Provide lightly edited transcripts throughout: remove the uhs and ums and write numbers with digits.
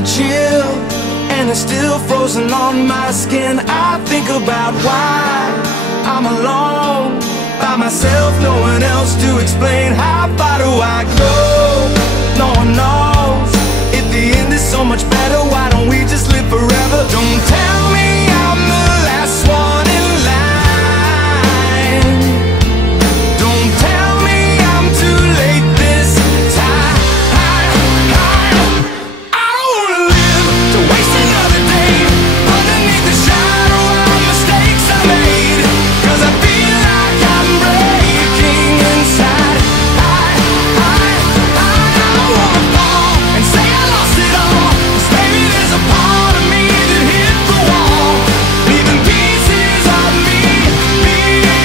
a chill, and it's still frozen on my skin. I think about why I'm alone by myself, no one else to explain. How far do I go? No one knows. If the end is so much better, why don't we just live forever? Don't tell me I'm the last one in line. Don't tell me I'm too late this time. I don't wanna live to waste another day underneath the shadow of mistakes I made, 'cause I feel like I'm breaking inside. I don't wanna fall and say I lost it all, 'cause maybe there's a part of me that hit the wall, leaving pieces of me behind.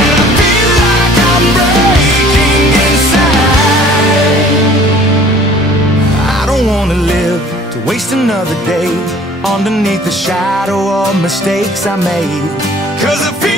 And I feel like I'm breaking inside. I don't wanna live to waste another day underneath the shadow of mistakes I made, 'cause I feel